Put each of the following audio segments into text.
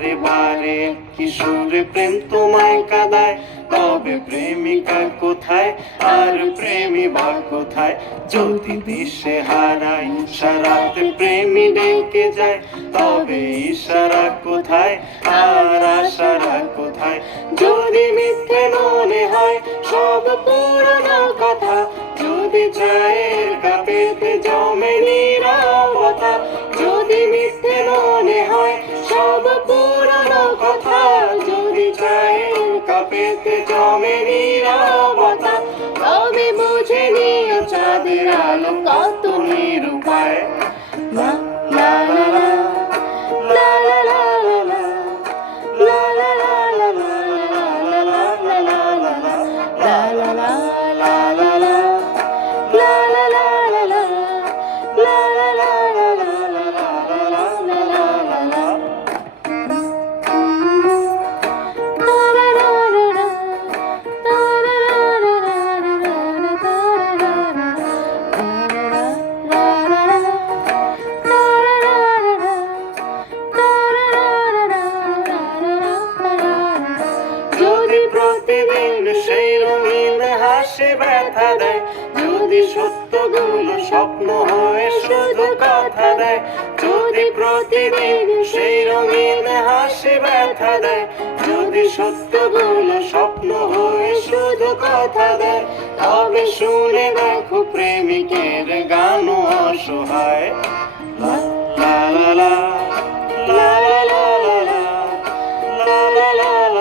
বারে বারে কিশোরে প্রেম তোমায় কাঁদায়, তবে প্রেমিকা কোথায় আর প্রেমী বা কোথায়? যদি দিশে হারাই সারাতে প্রেমী ডেকে যায়, তবে ইশারা কোথায় আর আশারা কোথায়? যদি মিথ্যে মনে হয় সব পুরনো কথা, যদি চায়ের কাপেতে জমে নীরবতা, যদি মিথ্যে মনে হয় সব পুরনো কথা, যদি চায়ের কাপেতে জমে নীরবতা, তবে বুঝে নিও চাঁদের আলো কত নিরুপায়। লা লা লা লা লা লা লা লা লা লা লা লা লা লা লা লা লা লা লা প্রতিদিন সেই রঙিন হাসি ব্যথা দেয়, যদি সত্যগুলো স্বপ্ন হয়ে শুধু কথা দেয়, যদি প্রতিদিন সেই রঙিন হাসি ব্যথা দেয়, যদি সত্যগুলো স্বপ্ন হয়ে শুধু কথা দেয়, তবে শুনে দেখো প্রেমিকের গান অসহায়। লা লা লা লা লা লা লা লা লা লা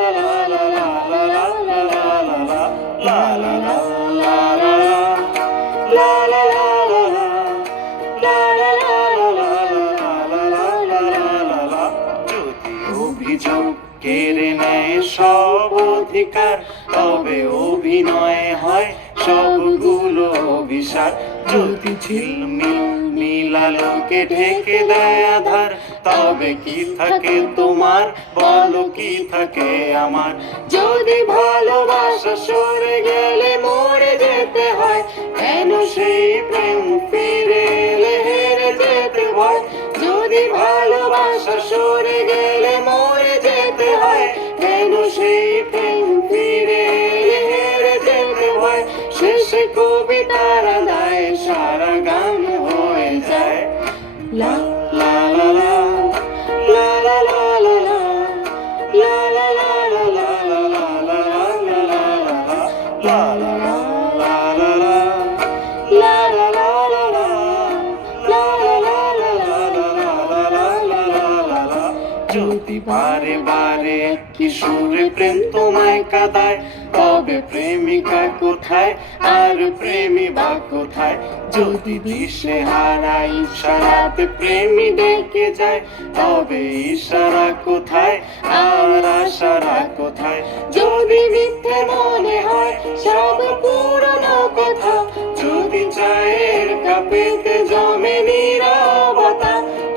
অভিযোগ কেড়ে নেয় সব অধিকার, তবে অভিনয় হয় সবগুলো অভিশাপ। যদি ঝিলমিল নীলালোকে ঢেকে দেয় আধার, তবে কি থাকে তোমার বলো কি থাকে আমার? যদি ভালোবাসা সরে গেলে মরে যেতে হয়, কেন সেই প্রেম ফিরে এলে হেরে যেতে হয়? যদি ভালোবাসা সরে গেলে মরে যেতে হয়, কেন সেই প্রেম ফিরে এলে হেরে যেতে হয়? শেষে কবিতারা দায় সারা গান হয়ে যায়। লা লা লা লা লা লা লা লা লা লা লা লা লা লা লা লা লা লা যদি বারে বারে কিশোরে প্রেম তোমায় কাঁদায়, তবে প্রেমিকা কোথায় আর প্রেমী বা কোথায়? যদি দিশে হারাই সারাতে প্রেমী ডেকে যায়, তবে ইশারা কোথায় আর আশারা কোথায়? যদি মিথ্যে মনে হয় সব পুরনো কথা, যদি চায়ের কাপেতে জমে নীরবতা,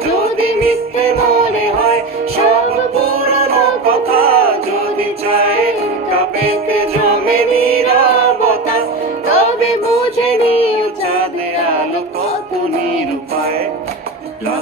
যদি মিথ্যে মনে হয় সব পুরনো কথা, যদি চায়ের কাপেতে জমে নীরবতা, তবে বুঝে নিও চাঁদের আলো কত নিরুপায়। লা